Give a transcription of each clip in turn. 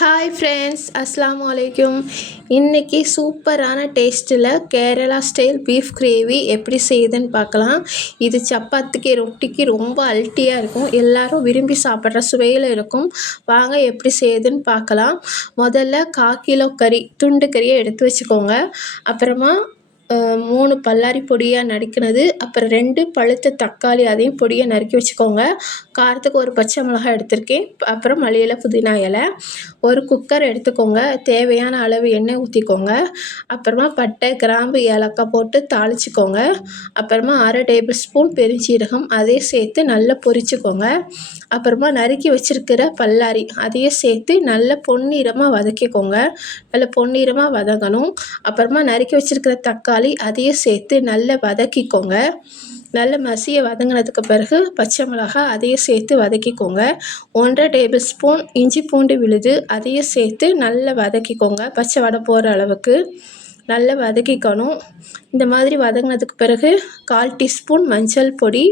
Hi friends, அஸ்ஸலாமு அலைக்கும். இன்றைக்கி சூப்பரான டேஸ்ட்டில் கேரளா ஸ்டைல் பீஃப் கிரேவி எப்படி செய்யுதுன்னு பார்க்கலாம். இது சப்பாத்திக்கு ரொட்டிக்கு ரொம்ப அல்ட்டியாக இருக்கும். எல்லோரும் விரும்பி சாப்பிட்ற சுவையில் இருக்கும். வாங்க எப்படி செய்யுதுன்னு பார்க்கலாம். முதல்ல 1/4 கிலோ கறி, துண்டு கறியை எடுத்து வச்சுக்கோங்க. அப்புறமா 3 பல்லாரி பொடியாக நறுக்கினது, அப்புறம் 2 பழுத்த தக்காளி, அதையும் பொடியாக நறுக்கி வச்சுக்கோங்க. காரத்துக்கு ஒரு பச்சை மிளகாய் எடுத்திருக்கேன். அப்புறம் மல்லி இலை, புதினா இலை. ஒரு குக்கர் எடுத்துக்கோங்க. தேவையான அளவு எண்ணெய் ஊற்றிக்கோங்க. அப்புறமா பட்டை, கிராம்பு, ஏலக்காய் போட்டு தாளிச்சிக்கோங்க. அப்புறமா 1/2 டேபிள் ஸ்பூன் பெருஞ்சீரகம், அதையும் சேர்த்து நல்லா பொரிச்சுக்கோங்க. அப்புறமா நறுக்கி வச்சுருக்கிற பல்லாரி, அதையும் சேர்த்து நல்லா பொன்னிறமாக வதக்கிக்கோங்க. நல்லா பொன்னிறமாக வதங்கணும். அப்புறமா நறுக்கி வச்சுருக்கிற தக்காளி, அதையும் சேர்த்து நல்லா வதக்கிக்கோங்க. நல்ல மசிய வதங்கினதுக்கு பிறகு பச்சை மிளகாய், அதையும் சேர்த்து வதக்கிக்கோங்க. 1/2 டேபிள் ஸ்பூன் இஞ்சி பூண்டு விழுது, அதையும் சேர்த்து நல்லா வதக்கிக்கோங்க. பச்சை வடை போகிற அளவுக்கு நல்லா வதக்கிக்கணும். இந்த மாதிரி வதங்கினதுக்கு பிறகு 1/4 டீஸ்பூன் மஞ்சள் பொடி,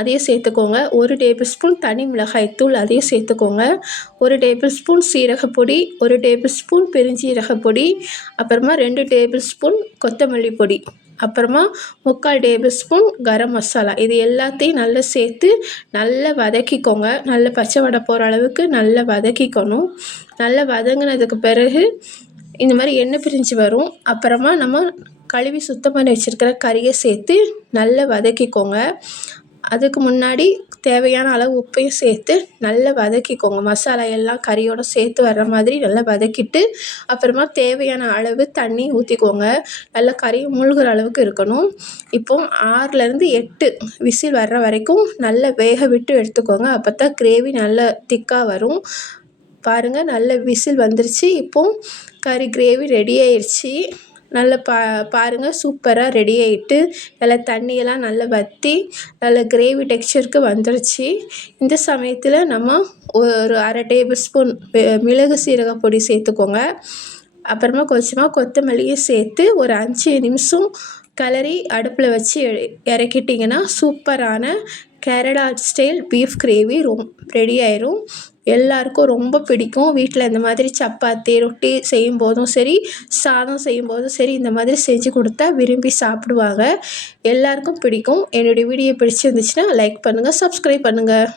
அதையும் சேர்த்துக்கோங்க. 1 டேபிள் ஸ்பூன் தனி மிளகாய்த்தூள், அதையும் சேர்த்துக்கோங்க. 1 டேபிள் ஸ்பூன் சீரகப்பொடி, 1 டேபிள் ஸ்பூன் பெருஞ்சீரகப்பொடி, அப்புறமா 2 டேபிள் ஸ்பூன் கொத்தமல்லி பொடி, அப்புறமா 3/4 டேபிள் ஸ்பூன் கரம் மசாலா. இது எல்லாத்தையும் நல்லா சேர்த்து நல்லா வதக்கிக்கோங்க. நல்ல பச்சை வடை போகிற அளவுக்கு நல்லா வதக்கிக்கணும். நல்லா வதங்கினதுக்கு பிறகு இந்த மாதிரி எண்ணெய் பிரிஞ்சு வரும். அப்புறமா நம்ம கழுவி சுத்தம் பண்ணி வச்சுருக்கிற கறியை சேர்த்து நல்லா வதக்கிக்கோங்க. அதுக்கு முன்னாடி தேவையான அளவு உப்பையும் சேர்த்து நல்லா வதக்கிக்கோங்க. மசாலா எல்லாம் கறியோடு சேர்த்து வர்ற மாதிரி நல்லா வதக்கிட்டு, அப்புறமா தேவையான அளவு தண்ணி ஊற்றிக்கோங்க. நல்லா கறி மூழ்கிற அளவுக்கு இருக்கணும். இப்போது 6லேருந்து 8 விசில் வர்ற வரைக்கும் நல்லா வேக விட்டு எடுத்துக்கோங்க. அப்போ தான் கிரேவி நல்லா திக்காக வரும். பாருங்கள், நல்ல விசில் வந்துருச்சு. இப்போது கறி கிரேவி ரெடி ஆயிடுச்சு. நல்லா பாருங்கள், சூப்பராக ரெடி ஆகிட்டு நல்லா தண்ணியெல்லாம் நல்லா வற்றி நல்ல கிரேவி டெக்ஸ்சருக்கு வந்துடுச்சு. இந்த சமயத்தில் நம்ம ஒரு 1/2 டேபிள் ஸ்பூன் மிளகு சீரக பொடி சேர்த்துக்கோங்க. அப்புறமா கொஞ்சமாக கொத்தமல்லியும் சேர்த்து ஒரு 5 நிமிஷம் கிளறி அடுப்பில் வச்சு இறக்கிட்டிங்கன்னா சூப்பரான Kerala style beef gravy ready ஆயிரும். எல்லாருக்கும் ரொம்ப பிடிக்கும். வீட்டில் இந்த மாதிரி சப்பாத்தி, ரொட்டி செய்யும்போதும் சரி, சாதம் செய்யும்போதும் சரி, இந்த மாதிரி செஞ்சு கொடுத்தா விரும்பி சாப்பிடுவாங்க. எல்லாருக்கும் பிடிக்கும். என்னுடைய வீடியோ பிடிச்சிருந்துச்சுன்னா லைக் பண்ணுங்கள், சப்ஸ்கிரைப் பண்ணுங்கள்.